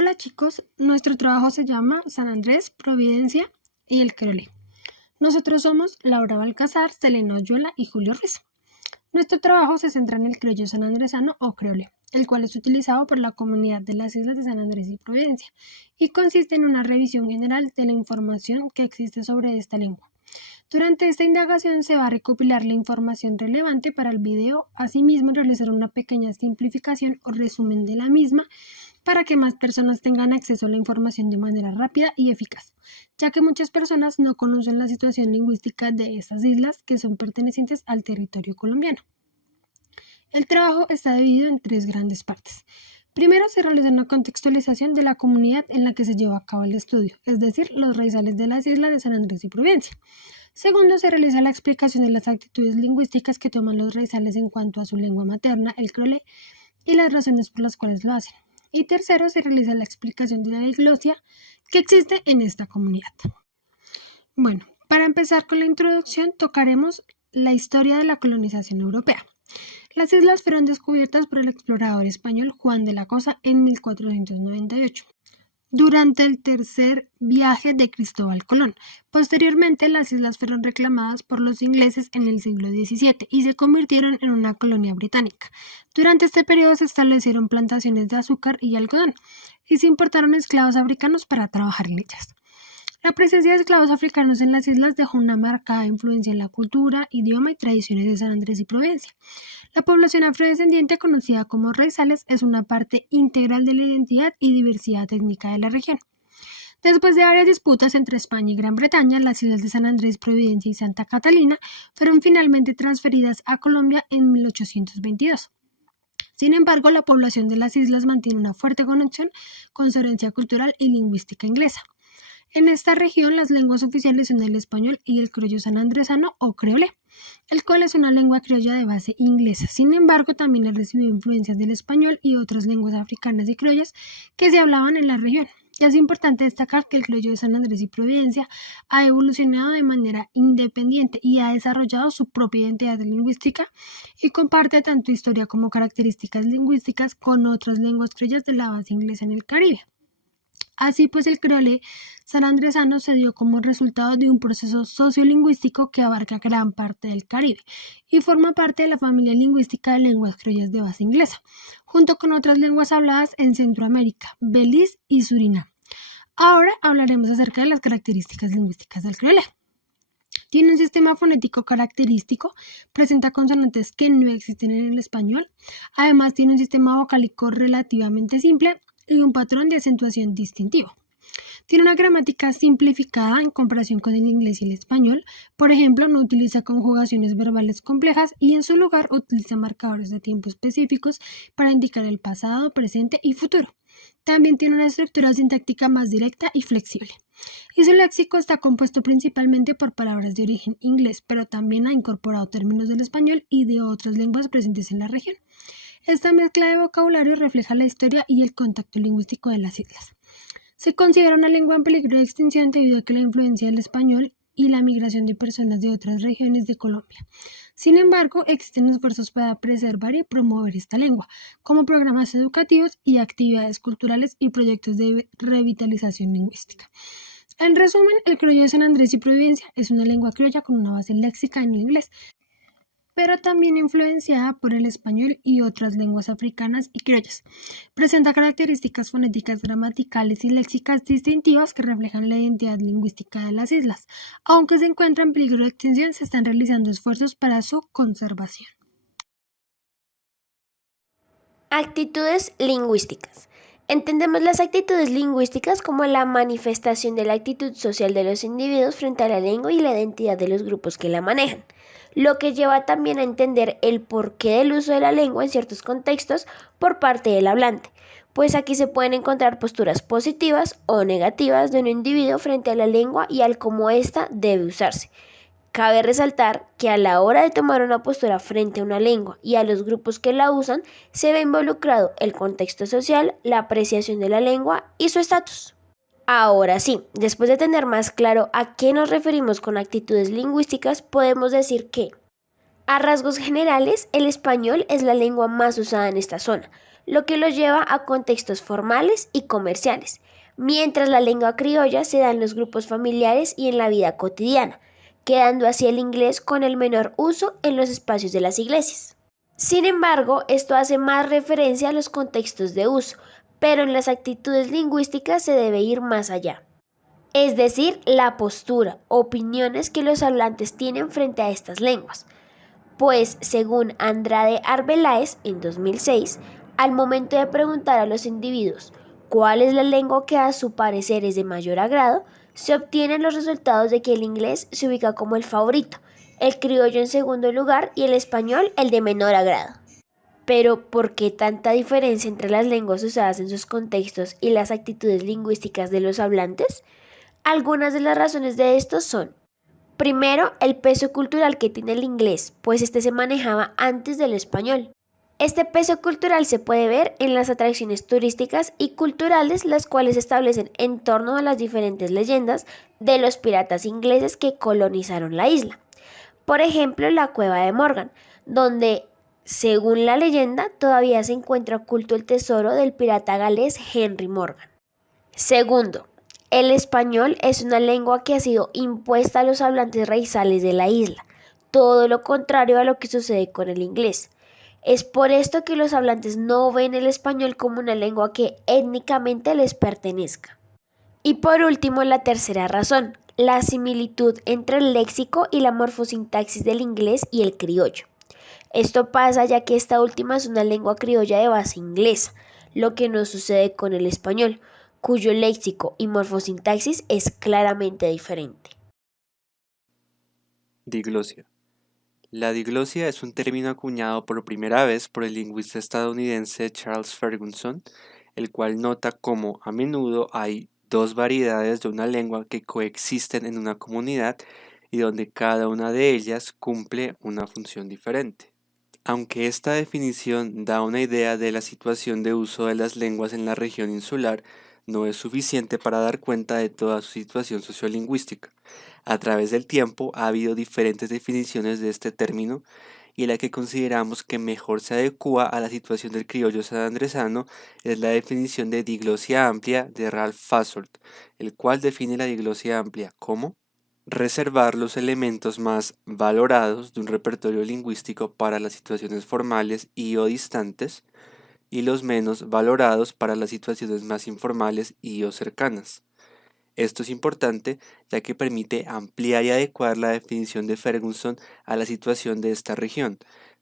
Hola chicos, nuestro trabajo se llama San Andrés, Providencia y el Creole. Nosotros somos Laura Balcazar, Selena Oyuela y Julio Ruiz. Nuestro trabajo se centra en el criollo sanandresano o creole, el cual es utilizado por la comunidad de las islas de San Andrés y Providencia, y consiste en una revisión general de la información que existe sobre esta lengua. Durante esta indagación se va a recopilar la información relevante para el video, asimismo realizar una pequeña simplificación o resumen de la misma para que más personas tengan acceso a la información de manera rápida y eficaz, ya que muchas personas no conocen la situación lingüística de estas islas que son pertenecientes al territorio colombiano. El trabajo está dividido en tres grandes partes. Primero, se realiza una contextualización de la comunidad en la que se lleva a cabo el estudio, es decir, los raizales de las islas de San Andrés y Providencia. Segundo, se realiza la explicación de las actitudes lingüísticas que toman los raizales en cuanto a su lengua materna, el creole, y las razones por las cuales lo hacen. Y tercero, se realiza la explicación de la diglosia que existe en esta comunidad. Bueno, para empezar con la introducción, tocaremos la historia de la colonización europea. Las islas fueron descubiertas por el explorador español Juan de la Cosa en 1498, durante el tercer viaje de Cristóbal Colón. Posteriormente, las islas fueron reclamadas por los ingleses en el siglo XVII y se convirtieron en una colonia británica. Durante este periodo se establecieron plantaciones de azúcar y algodón y se importaron esclavos africanos para trabajar en ellas. La presencia de esclavos africanos en las islas dejó una marcada influencia en la cultura, idioma y tradiciones de San Andrés y Providencia. La población afrodescendiente, conocida como raizales, es una parte integral de la identidad y diversidad étnica de la región. Después de varias disputas entre España y Gran Bretaña, las islas de San Andrés, Providencia y Santa Catalina fueron finalmente transferidas a Colombia en 1822. Sin embargo, la población de las islas mantiene una fuerte conexión con su herencia cultural y lingüística inglesa. En esta región, las lenguas oficiales son el español y el criollo sanandresano o creole, el cual es una lengua criolla de base inglesa. Sin embargo, también ha recibido influencias del español y otras lenguas africanas y criollas que se hablaban en la región. Y es importante destacar que el criollo de San Andrés y Providencia ha evolucionado de manera independiente y ha desarrollado su propia identidad lingüística y comparte tanto historia como características lingüísticas con otras lenguas criollas de la base inglesa en el Caribe. Así pues, el creole sanandresano se dio como resultado de un proceso sociolingüístico que abarca gran parte del Caribe y forma parte de la familia lingüística de lenguas criollas de base inglesa, junto con otras lenguas habladas en Centroamérica, Belice y Surinam. Ahora hablaremos acerca de las características lingüísticas del creole. Tiene un sistema fonético característico, presenta consonantes que no existen en el español, además tiene un sistema vocálico relativamente simple y un patrón de acentuación distintivo. Tiene una gramática simplificada en comparación con el inglés y el español. Por ejemplo, no utiliza conjugaciones verbales complejas y en su lugar utiliza marcadores de tiempo específicos para indicar el pasado, presente y futuro. También tiene una estructura sintáctica más directa y flexible. Y su léxico está compuesto principalmente por palabras de origen inglés, pero también ha incorporado términos del español y de otras lenguas presentes en la región. Esta mezcla de vocabulario refleja la historia y el contacto lingüístico de las islas. Se considera una lengua en peligro de extinción debido a que la influencia del español y la migración de personas de otras regiones de Colombia. Sin embargo, existen esfuerzos para preservar y promover esta lengua, como programas educativos y actividades culturales y proyectos de revitalización lingüística. En resumen, el criollo de San Andrés y Providencia es una lengua criolla con una base léxica en el inglés, pero también influenciada por el español y otras lenguas africanas y criollas. Presenta características fonéticas, gramaticales y léxicas distintivas que reflejan la identidad lingüística de las islas. Aunque se encuentra en peligro de extinción, se están realizando esfuerzos para su conservación. Actitudes lingüísticas. Entendemos las actitudes lingüísticas como la manifestación de la actitud social de los individuos frente a la lengua y la identidad de los grupos que la manejan, lo que lleva también a entender el porqué del uso de la lengua en ciertos contextos por parte del hablante, pues aquí se pueden encontrar posturas positivas o negativas de un individuo frente a la lengua y al cómo ésta debe usarse. Cabe resaltar que a la hora de tomar una postura frente a una lengua y a los grupos que la usan, se ve involucrado el contexto social, la apreciación de la lengua y su estatus. Ahora sí, después de tener más claro a qué nos referimos con actitudes lingüísticas, podemos decir que, a rasgos generales, el español es la lengua más usada en esta zona, lo que los lleva a contextos formales y comerciales, mientras la lengua criolla se da en los grupos familiares y en la vida cotidiana, quedando así el inglés con el menor uso en los espacios de las iglesias. Sin embargo, esto hace más referencia a los contextos de uso, pero en las actitudes lingüísticas se debe ir más allá. Es decir, la postura, opiniones que los hablantes tienen frente a estas lenguas. Pues, según Andrade Arbeláez en 2006, al momento de preguntar a los individuos cuál es la lengua que a su parecer es de mayor agrado, se obtienen los resultados de que el inglés se ubica como el favorito, el criollo en segundo lugar y el español el de menor agrado. Pero, ¿por qué tanta diferencia entre las lenguas usadas en sus contextos y las actitudes lingüísticas de los hablantes? Algunas de las razones de esto son: primero, el peso cultural que tiene el inglés, pues este se manejaba antes del español. Este peso cultural se puede ver en las atracciones turísticas y culturales, las cuales se establecen en torno a las diferentes leyendas de los piratas ingleses que colonizaron la isla. Por ejemplo, la cueva de Morgan, donde, según la leyenda, todavía se encuentra oculto el tesoro del pirata galés Henry Morgan. Segundo, el español es una lengua que ha sido impuesta a los hablantes raizales de la isla, todo lo contrario a lo que sucede con el inglés. Es por esto que los hablantes no ven el español como una lengua que étnicamente les pertenezca. Y por último, la tercera razón, la similitud entre el léxico y la morfosintaxis del inglés y el criollo. Esto pasa ya que esta última es una lengua criolla de base inglesa, lo que no sucede con el español, cuyo léxico y morfosintaxis es claramente diferente. Diglosia. La diglosia es un término acuñado por primera vez por el lingüista estadounidense Charles Ferguson, el cual nota cómo a menudo hay dos variedades de una lengua que coexisten en una comunidad y donde cada una de ellas cumple una función diferente. Aunque esta definición da una idea de la situación de uso de las lenguas en la región insular, no es suficiente para dar cuenta de toda su situación sociolingüística. A través del tiempo ha habido diferentes definiciones de este término y la que consideramos que mejor se adecua a la situación del criollo sanandresano es la definición de diglosia amplia de Ralph Fasold, el cual define la diglosia amplia como reservar los elementos más valorados de un repertorio lingüístico para las situaciones formales y o distantes y los menos valorados para las situaciones más informales y o cercanas. Esto es importante ya que permite ampliar y adecuar la definición de Ferguson a la situación de esta región.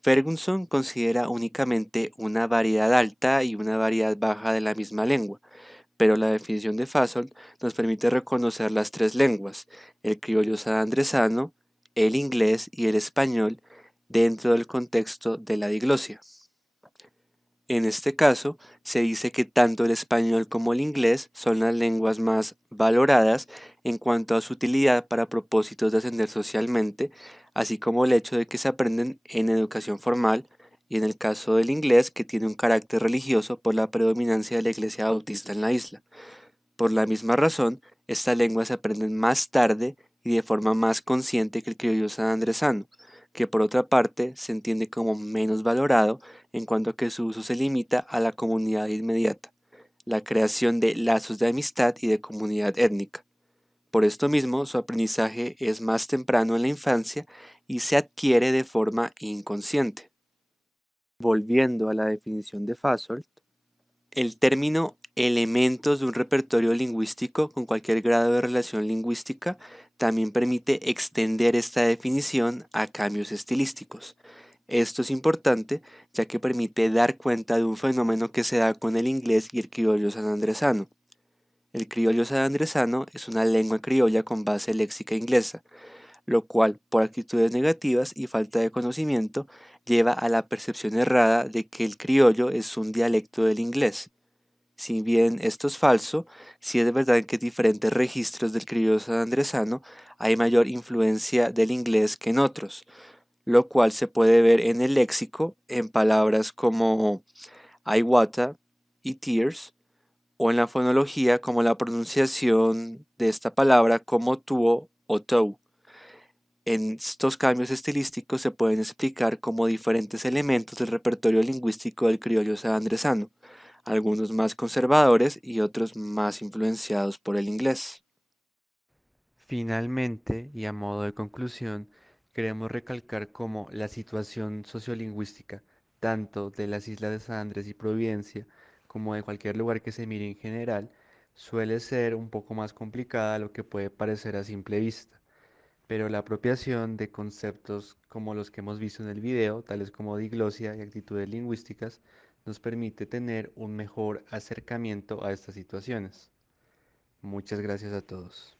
Ferguson considera únicamente una variedad alta y una variedad baja de la misma lengua, pero la definición de Fasold nos permite reconocer las tres lenguas, el criollo sanandresano, el inglés y el español, dentro del contexto de la diglosia. En este caso, se dice que tanto el español como el inglés son las lenguas más valoradas en cuanto a su utilidad para propósitos de ascender socialmente, así como el hecho de que se aprenden en educación formal y en el caso del inglés que tiene un carácter religioso por la predominancia de la iglesia bautista en la isla. Por la misma razón, estas lenguas se aprenden más tarde y de forma más consciente que el criollo sanandresano, que por otra parte se entiende como menos valorado en cuanto a que su uso se limita a la comunidad inmediata, la creación de lazos de amistad y de comunidad étnica. Por esto mismo, su aprendizaje es más temprano en la infancia y se adquiere de forma inconsciente. Volviendo a la definición de Fasold, el término elementos de un repertorio lingüístico con cualquier grado de relación lingüística también permite extender esta definición a cambios estilísticos. Esto es importante ya que permite dar cuenta de un fenómeno que se da con el inglés y el criollo sanandresano. El criollo sanandresano es una lengua criolla con base léxica inglesa, lo cual, por actitudes negativas y falta de conocimiento, lleva a la percepción errada de que el criollo es un dialecto del inglés. Si bien esto es falso, sí es verdad que en diferentes registros del criollo sanandresano hay mayor influencia del inglés que en otros, lo cual se puede ver en el léxico en palabras como Iwata y tears, o en la fonología como la pronunciación de esta palabra como tuo o tou. Estos cambios estilísticos se pueden explicar como diferentes elementos del repertorio lingüístico del criollo sanandresano, algunos más conservadores y otros más influenciados por el inglés. Finalmente, y a modo de conclusión, queremos recalcar cómo la situación sociolingüística, tanto de las islas de San Andrés y Providencia, como de cualquier lugar que se mire en general, suele ser un poco más complicada de lo que puede parecer a simple vista, pero la apropiación de conceptos como los que hemos visto en el video, tales como diglosia y actitudes lingüísticas, nos permite tener un mejor acercamiento a estas situaciones. Muchas gracias a todos.